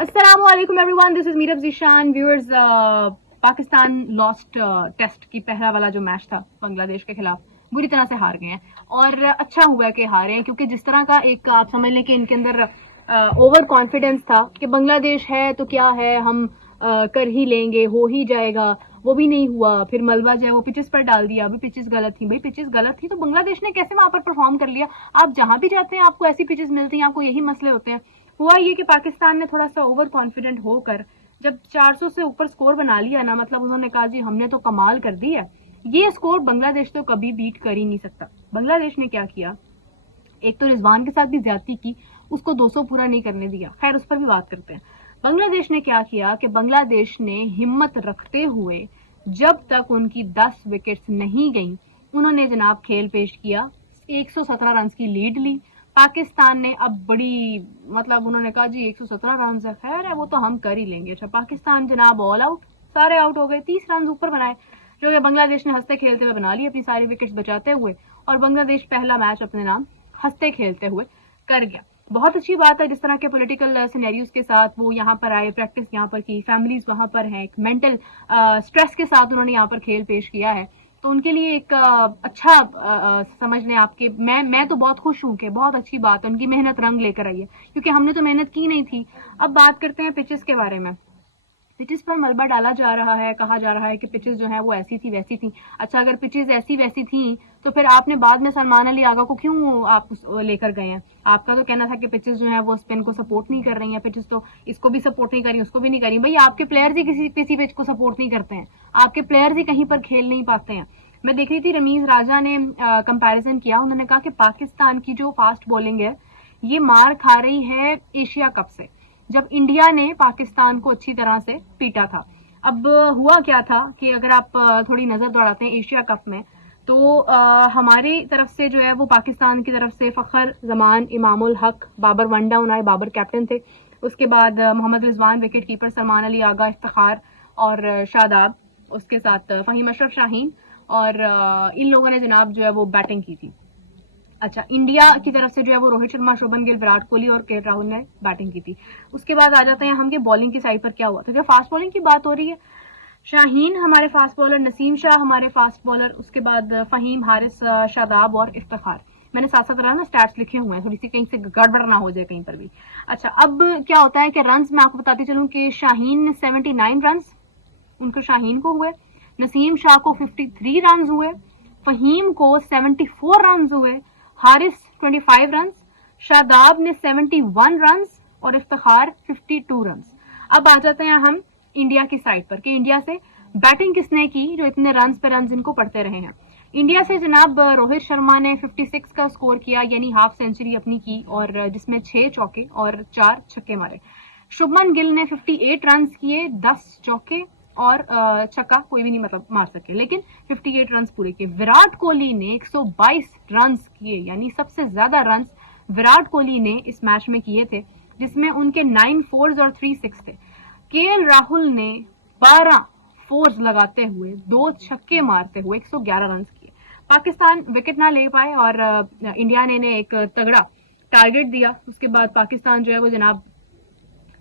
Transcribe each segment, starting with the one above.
अस्सलामुअलैकुम everyone, this is Meerab Zeeshan. Viewers, Pakistan lost test की पहला वाला जो मैच था बांग्लादेश के खिलाफ, बुरी तरह से हार गए हैं। और अच्छा हुआ कि हारे हैं, क्योंकि जिस तरह का एक आप समझ लें कि इनके अंदर ओवर कॉन्फिडेंस था कि बांग्लादेश है तो क्या है, हम कर ही लेंगे, हो ही जाएगा, वो भी नहीं हुआ। फिर मलबा जो है वो पिचेस पर डाल दिया। अभी पिचेस गलत थी, भाई पिचेस गलत थी तो बांग्लादेश ने कैसे वहां पर परफॉर्म कर लिया। आप जहां भी जाते हैं आपको ऐसी पिचेस मिलती हैं, आपको यही मसले होते हैं। हुआ ये कि पाकिस्तान ने थोड़ा सा ओवर कॉन्फिडेंट होकर जब 400 से ऊपर स्कोर बना लिया ना, मतलब उन्होंने कहा जी हमने तो कमाल कर दी है, ये स्कोर बांग्लादेश तो कभी बीट कर ही नहीं सकता। बांग्लादेश ने क्या किया, एक तो रिजवान के साथ भी ज्यादती की, उसको 200 पूरा नहीं करने दिया। खैर उस पर भी बात करते हैं। बांग्लादेश ने क्या किया कि बांग्लादेश ने हिम्मत रखते हुए जब तक उनकी 10 विकेट्स नहीं गई, उन्होंने जनाब खेल पेश किया। 117 रन की लीड ली। पाकिस्तान ने अब बड़ी, मतलब उन्होंने कहा जी 117 रन है, खैर है वो तो हम कर ही लेंगे। अच्छा, पाकिस्तान जनाब ऑल आउट, सारे आउट हो गए। 30 रन ऊपर बनाए, जो कि बांग्लादेश ने हंसते खेलते हुए बना ली अपनी सारी विकेट्स बचाते हुए, और बांग्लादेश पहला मैच अपने नाम हंसते खेलते हुए कर गया। बहुत अच्छी बात है, जिस तरह के पॉलिटिकल सिनेरियोज के साथ वो यहाँ पर आए, प्रैक्टिस यहाँ पर की, फैमिलीज वहां पर हैं, एक मेंटल स्ट्रेस के साथ उन्होंने यहाँ पर खेल पेश किया है, तो उनके लिए एक अच्छा समझ लें आपके, मैं तो बहुत खुश हूँ कि बहुत अच्छी बात है, उनकी मेहनत रंग लेकर आई है, क्योंकि हमने तो मेहनत की नहीं थी। अब बात करते हैं पिचेस के बारे में। पिचेस पर मलबा डाला जा रहा है, कहा जा रहा है कि पिचेस जो है वो ऐसी थी वैसी थी। अच्छा, अगर पिचेस ऐसी वैसी थी तो फिर आपने बाद में सलमान अली आगा को क्यों आप लेकर गए हैं? आपका तो कहना था कि पिचेस जो है वो स्पिन को सपोर्ट नहीं कर रही हैं, पिचेस तो इसको भी सपोर्ट नहीं करी, उसको भी नहीं करी। भाई आपके प्लेयर्स ही किसी पिच को सपोर्ट नहीं करते हैं, आपके प्लेयर्स ही कहीं पर खेल नहीं पाते हैं। मैं देख रही थी रमीज राजा ने कंपैरिजन किया, उन्होंने कहा कि पाकिस्तान की जो फास्ट बॉलिंग है ये मार खा रही है एशिया कप से, जब इंडिया ने पाकिस्तान को अच्छी तरह से पीटा था। अब हुआ क्या था कि अगर आप थोड़ी नजर दौड़ाते हैं एशिया कप में, तो हमारी तरफ से जो है वो पाकिस्तान की तरफ से फखर जमान, इमामुल हक, बाबर वन डाउन आए, बाबर कैप्टन थे। उसके बाद मोहम्मद रिजवान विकेट कीपर, सलमान अली आगा, इफ्तिखार और शादाब, उसके साथ फहीम अशरफ शाहीन, और इन लोगों ने जनाब जो है वो बैटिंग की थी। अच्छा, इंडिया की तरफ से जो है वो रोहित शर्मा, शुभमन गिल, विराट कोहली और के राहुल ने बैटिंग की थी। उसके बाद आ जाते हैं हम कि बॉलिंग की साइड पर क्या हुआ। तो क्या फास्ट बॉलिंग की बात हो रही है, शाहीन हमारे फास्ट बॉलर, नसीम शाह हमारे फास्ट बॉलर, उसके बाद फहीम, हारिस, शादाब और इफ्तिखार। मैंने साथ साथ ना स्टैट्स लिखे हुए हैं, थोड़ी सी कहीं से गड़बड़ ना हो जाए कहीं पर भी। अच्छा, अब क्या होता है कि रन्स मैं आपको बताती चलूं कि शाहीन ने 79 रन उनको शाहीन को हुए, नसीम शाह को 53 रन हुए, फहीम को 74 रन हुए, हारिस 25 रन, शादाब ने 71 रन और इफ्तिखार 52 रन। अब आ जाते हैं हम इंडिया की साइड पर कि इंडिया से बैटिंग किसने की जो इतने रन पे रन इनको पड़ते रहे हैं। इंडिया से जनाब रोहित शर्मा ने 56 का स्कोर किया, यानी हाफ सेंचुरी अपनी की, और जिसमें 6 चौके और 4 छक्के मारे। शुभमन गिल ने 58 रन किए, 10 चौके और छक्का कोई भी नहीं मतलब मार सके, लेकिन 58 रन पूरे किए। विराट कोहली ने 122 रन किए, यानी सबसे ज्यादा रन विराट कोहली ने इस मैच में किए थे, जिसमें उनके 9 फोर्स और 3 सिक्स थे। केएल राहुल ने 12 फोर्स लगाते हुए 2 छक्के मारते हुए 111 रन किए। पाकिस्तान विकेट ना ले पाए और इंडिया ने एक तगड़ा टारगेट दिया। उसके बाद पाकिस्तान जो है वो जनाब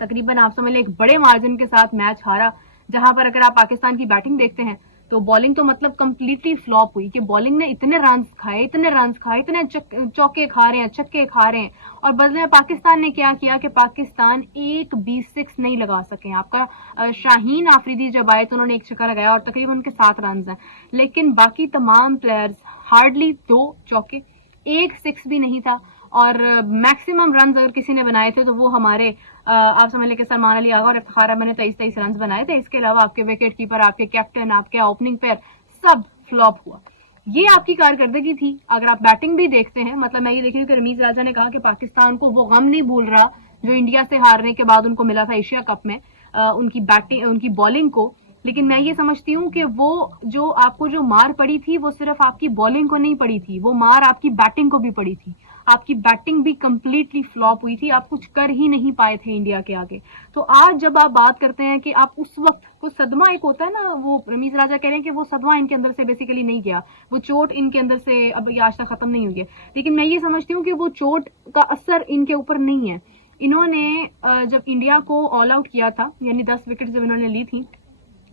तकरीबन आप समझ लें एक बड़े मार्जिन के साथ मैच हारा, जहां पर अगर आप पाकिस्तान की बैटिंग देखते हैं तो बॉलिंग तो मतलब कंप्लीटली फ्लॉप हुई कि बॉलिंग ने इतने रन खाए, इतने चौके खा रहे हैं, छक्के खा रहे हैं, और बदले में पाकिस्तान ने क्या किया कि पाकिस्तान एक भी 6 नहीं लगा सके। आपका शाहीन आफरीदी जब आए तो उन्होंने एक छक्का लगाया और तकरीबन उनके 7 रन हैं, लेकिन बाकी तमाम प्लेयर्स हार्डली 2 चौके, एक 6 भी नहीं था, और मैक्सिमम रन अगर किसी ने बनाए थे तो वो हमारे आप समझ लें कि सलमान अली आगा और इफ्तिखार अहमद ने 23 रन बनाए थे। इसके अलावा आपके विकेट कीपर, आपके कैप्टन, आपके ओपनिंग पेयर सब फ्लॉप हुआ। ये आपकी कारकर्दगी थी। अगर आप बैटिंग भी देखते हैं, मतलब मैं ये देख रही हूँ कि रमीज राजा ने कहा कि पाकिस्तान को वो गम नहीं भूल रहा जो इंडिया से हारने के बाद उनको मिला था एशिया कप में, उनकी बैटिंग, उनकी बॉलिंग को। लेकिन मैं ये समझती हूँ कि वो जो आपको जो मार पड़ी थी वो सिर्फ आपकी बॉलिंग को नहीं पड़ी थी, वो मार आपकी बैटिंग को भी पड़ी थी। आपकी बैटिंग भी कंप्लीटली फ्लॉप हुई थी, आप कुछ कर ही नहीं पाए थे इंडिया के आगे। तो आज जब आप बात करते हैं कि आप उस वक्त को सदमा एक होता है ना, वो रमीज राजा कह रहे हैं कि वो सदमा इनके अंदर से बेसिकली नहीं गया, वो चोट इनके अंदर से अब आज तक खत्म नहीं हुई है। लेकिन मैं ये समझती हूँ कि वो चोट का असर इनके ऊपर नहीं है, इन्होंने जब इंडिया को ऑल आउट किया था, यानी 10 विकेट जब इन्होंने ली थी,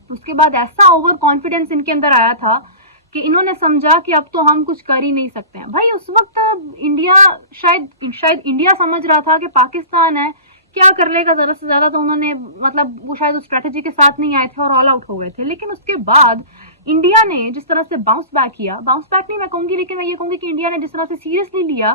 उसके बाद ऐसा ओवर कॉन्फिडेंस इनके अंदर आया था कि इन्होंने समझा कि अब तो हम कुछ कर ही नहीं सकते हैं। भाई उस वक्त इंडिया शायद इंडिया समझ रहा था कि पाकिस्तान है, क्या कर लेगा ज्यादा से ज्यादा, तो उन्होंने मतलब वो शायद उस स्ट्रेटेजी के साथ नहीं आए थे और ऑल आउट हो गए थे। लेकिन उसके बाद इंडिया ने जिस तरह से बाउंस बैक किया, बाउंस बैक नहीं मैं कहूंगी, लेकिन मैं ये कहूंगी कि इंडिया ने जिस तरह से सीरियसली लिया,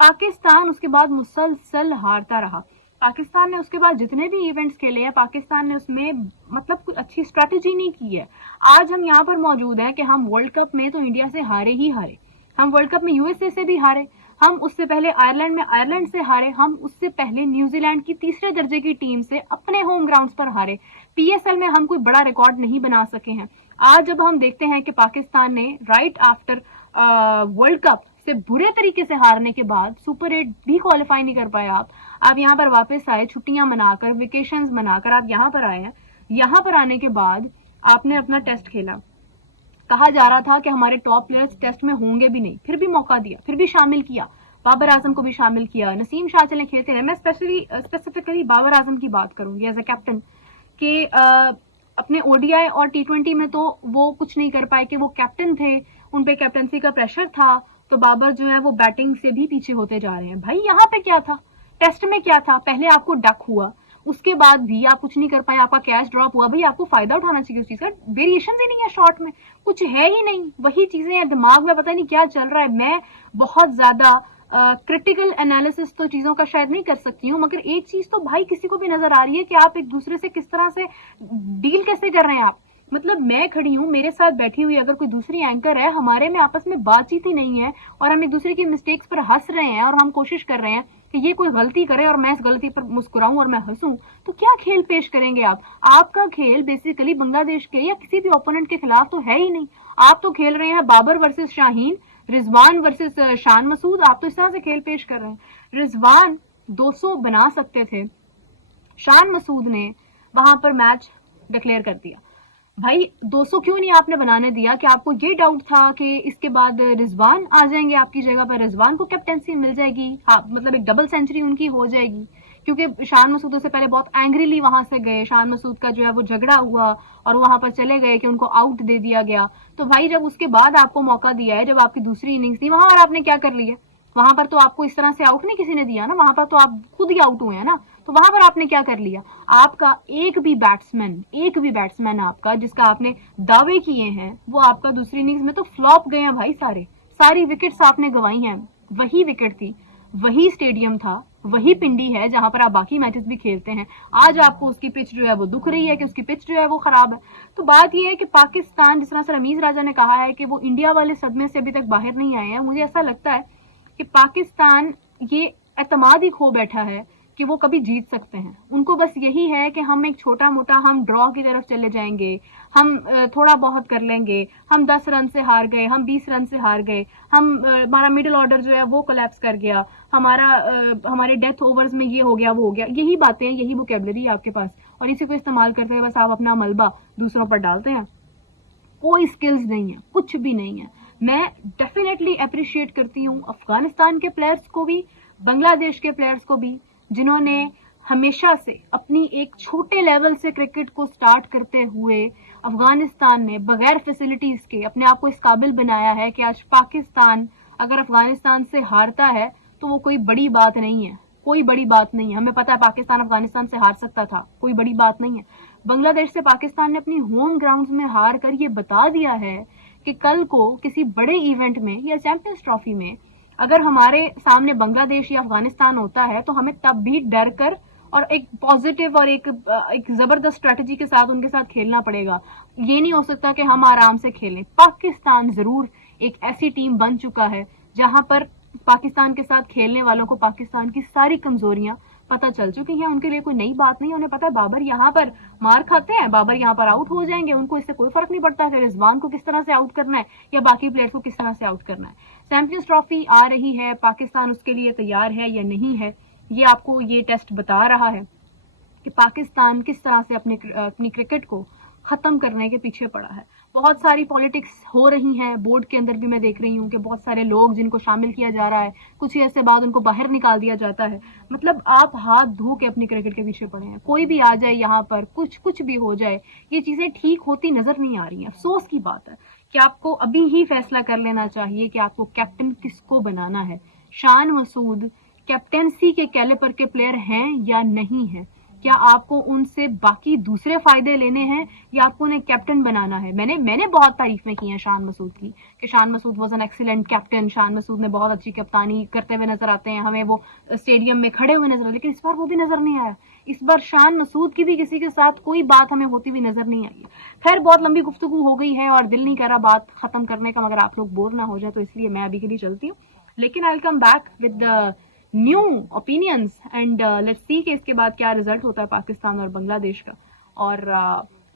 पाकिस्तान उसके बाद मुसलसल हारता रहा। पाकिस्तान ने उसके बाद जितने भी इवेंट्स खेले हैं, पाकिस्तान ने उसमें मतलब कुछ अच्छी स्ट्रेटेजी नहीं की है। आज हम यहाँ पर मौजूद हैं कि हम वर्ल्ड कप में तो इंडिया से हारे ही हारे, हम वर्ल्ड कप में यूएसए से भी हारे, हम उससे पहले आयरलैंड में आयरलैंड से हारे, हम उससे पहले न्यूजीलैंड की तीसरे दर्जे की टीम से अपने होम ग्राउंड्स पर हारे। पीएसएल में हम कोई बड़ा रिकॉर्ड नहीं बना सके हैं। आज जब हम देखते हैं कि पाकिस्तान ने राइट आफ्टर वर्ल्ड कप से बुरे तरीके से हारने के बाद सुपर 8 भी क्वालिफाई नहीं कर पाए, आप यहाँ पर वापस आए, छुट्टियां मनाकर, वेकेशंस मनाकर आप यहाँ पर आए हैं। यहाँ पर आने के बाद आपने अपना टेस्ट खेला, कहा जा रहा था कि हमारे टॉप प्लेयर्स टेस्ट में होंगे भी नहीं, फिर भी मौका दिया, फिर भी शामिल किया, बाबर आजम को भी शामिल किया, नसीम शाह चले खेलते रहे। मैं स्पेसिफिकली बाबर आजम की बात करूंगी एज ए कैप्टन कि अपने ओडीआई और टी20 में तो वो कुछ नहीं कर पाए कि वो कैप्टन थे, उन पे कैप्टनसी का प्रेशर था, तो बाबर जो है वो बैटिंग से भी पीछे होते जा रहे हैं। भाई यहाँ पे क्या था, टेस्ट में क्या था, पहले आपको डक हुआ, उसके बाद भी आप कुछ नहीं कर पाए, आपका कैच ड्रॉप हुआ। भाई आपको फायदा उठाना चाहिए उस चीज का, वेरिएशन ही नहीं है शॉट में, कुछ है ही नहीं, वही चीजें हैं, दिमाग में पता नहीं क्या चल रहा है। मैं बहुत ज्यादा क्रिटिकल एनालिसिस तो चीजों का शायद नहीं कर सकती हूँ, मगर एक चीज तो भाई किसी को भी नजर आ रही है कि आप एक दूसरे से किस तरह से डील कैसे कर रहे हैं आप। मतलब मैं खड़ी हूँ, मेरे साथ बैठी हुई अगर कोई दूसरी एंकर है, हमारे में आपस में बातचीत ही नहीं है और हम एक दूसरे की मिस्टेक्स पर हंस रहे हैं और हम कोशिश कर रहे हैं कि ये कोई गलती करे और मैं इस गलती पर मुस्कुराऊं और मैं हंसूं, तो क्या खेल पेश करेंगे आप। आपका खेल बेसिकली बांग्लादेश के या किसी भी ओपोनेंट के खिलाफ तो है ही नहीं। आप तो खेल रहे हैं बाबर वर्सेस शाहीन, रिजवान वर्सेस शान मसूद, आप तो इस तरह से खेल पेश कर रहे हैं। रिजवान 200 बना सकते थे, शान मसूद ने वहां पर मैच डिक्लेयर कर दिया। भाई 200 क्यों नहीं आपने बनाने दिया कि आपको ये डाउट था कि इसके बाद रिजवान आ जाएंगे आपकी जगह पर, रिजवान को कैप्टेंसी मिल जाएगी, हाँ मतलब एक डबल सेंचुरी उनकी हो जाएगी, क्योंकि शान मसूद से पहले बहुत एंग्रीली वहां से गए, शान मसूद का जो है वो झगड़ा हुआ और वहां पर चले गए कि उनको आउट दे दिया गया। तो भाई जब उसके बाद आपको मौका दिया है, जब आपकी दूसरी इनिंग्स थी, वहां पर आपने क्या कर लिया, वहां पर तो आपको इस तरह से आउट नहीं किसी ने दिया ना, वहां पर तो आप खुद ही आउट हुए हैं ना, तो वहां पर आपने क्या कर लिया। आपका एक भी बैट्समैन आपका जिसका आपने दावे किए हैं, वो आपका दूसरी इनिंग्स में तो फ्लॉप गए हैं भाई, सारी विकेट्स आपने गंवाई हैं। वही विकेट थी, वही स्टेडियम था, वही पिंडी है जहां पर आप बाकी मैचेस भी खेलते हैं। आज आपको उसकी पिच जो है वो दुख रही है कि उसकी पिच जो है वो खराब है। तो बात यह है कि पाकिस्तान, जिस तरह से रमीज राजा ने कहा है कि वो इंडिया वाले सदमे से अभी तक बाहर नहीं आए हैं, मुझे ऐसा लगता है कि पाकिस्तान ये एतमाद ही खो बैठा है कि वो कभी जीत सकते हैं। उनको बस यही है कि हम एक छोटा मोटा हम ड्रॉ की तरफ चले जाएंगे, हम थोड़ा बहुत कर लेंगे, हम 10 रन से हार गए, हम 20 रन से हार गए, हमारा मिडिल ऑर्डर जो है वो कोलैप्स कर गया, हमारे डेथ ओवर्स में ये हो गया वो हो गया। यही बातें, यही वोकैबुलरी है आपके पास और इसी को इस्तेमाल करते हुए बस आप अपना मलबा दूसरों पर डालते हैं। कोई स्किल्स नहीं है, कुछ भी नहीं है। मैं डेफिनेटली अप्रिशिएट करती हूँ अफगानिस्तान के प्लेयर्स को भी, बांग्लादेश के प्लेयर्स को भी, जिन्होंने हमेशा से अपनी एक छोटे लेवल से क्रिकेट को स्टार्ट करते हुए अफगानिस्तान ने बगैर फैसिलिटीज के अपने आप को इस काबिल बनाया है कि आज पाकिस्तान अगर अफगानिस्तान से हारता है तो वो कोई बड़ी बात नहीं है, कोई बड़ी बात नहीं है। हमें पता है पाकिस्तान अफगानिस्तान से हार सकता था, कोई बड़ी बात नहीं है। बांग्लादेश से पाकिस्तान ने अपनी होम ग्राउंड्स में हार कर ये बता दिया है कि कल को किसी बड़े इवेंट में या चैंपियंस ट्रॉफी में अगर हमारे सामने बांग्लादेश या अफगानिस्तान होता है तो हमें तब भी डर कर और एक पॉजिटिव और एक जबरदस्त स्ट्रेटजी के साथ उनके साथ खेलना पड़ेगा। ये नहीं हो सकता कि हम आराम से खेलें। पाकिस्तान जरूर एक ऐसी टीम बन चुका है जहां पर पाकिस्तान के साथ खेलने वालों को पाकिस्तान की सारी कमजोरियां पता चल चुकी हैं। उनके लिए कोई नई बात नहीं, उन्हें पता है बाबर यहाँ पर मार खाते हैं, बाबर यहाँ पर आउट हो जाएंगे, उनको इससे कोई फर्क नहीं पड़ता कि रिजवान को किस तरह से आउट करना है या बाकी प्लेयर्स को किस तरह से आउट करना है। चैंपियंस ट्रॉफी आ रही है, पाकिस्तान उसके लिए तैयार है या नहीं है, ये आपको ये टेस्ट बता रहा है कि पाकिस्तान किस तरह से अपनी क्रिकेट को खत्म करने के पीछे पड़ा है। बहुत सारी पॉलिटिक्स हो रही हैं बोर्ड के अंदर भी, मैं देख रही हूँ कि बहुत सारे लोग जिनको शामिल किया जा रहा है, कुछ ही ऐसे बाद उनको बाहर निकाल दिया जाता है। मतलब आप हाथ धो के अपनी क्रिकेट के पीछे पड़े हैं, कोई भी आ जाए यहाँ पर, कुछ कुछ भी हो जाए, ये चीजें ठीक होती नजर नहीं आ रही हैं। अफसोस की बात है कि आपको अभी ही फैसला कर लेना चाहिए कि आपको कैप्टन किसको बनाना है। शान मसूद कैप्टेंसी के कैलिबर के प्लेयर हैं या नहीं है? क्या आपको उनसे बाकी दूसरे फायदे लेने हैं या आपको उन्हें कैप्टन बनाना है? मैंने बहुत तारीफें की हैं शान मसूद की, कि Shan Masood was an excellent captain, Shan Masood ने बहुत अच्छी कप्तानी करते हुए नजर आते हैं हमें, वो स्टेडियम में खड़े हुए नजर आते, लेकिन इस बार वो भी नजर नहीं आया। इस बार शान मसूद की भी किसी के साथ कोई बात हमें होती हुई नजर नहीं आई। खैर, बहुत लंबी गुफ्तगू हो गई है और दिल नहीं कर रहा बात खत्म करने का, मगर आप लोग बोर ना हो जाए, तो इसलिए मैं अभी के लिए चलती हूँ। लेकिन I will come back with the new opinions and let's see कि इसके बाद क्या रिजल्ट होता है पाकिस्तान और बांग्लादेश का, और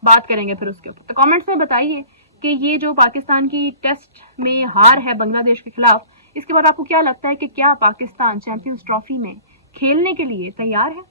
बात करेंगे फिर उसके ऊपर। तो कमेंट्स में बताइए कि ये जो पाकिस्तान की टेस्ट में हार है बांग्लादेश के खिलाफ, इसके बाद आपको क्या लगता है कि क्या पाकिस्तान चैंपियंस ट्रॉफी में खेलने के लिए तैयार है?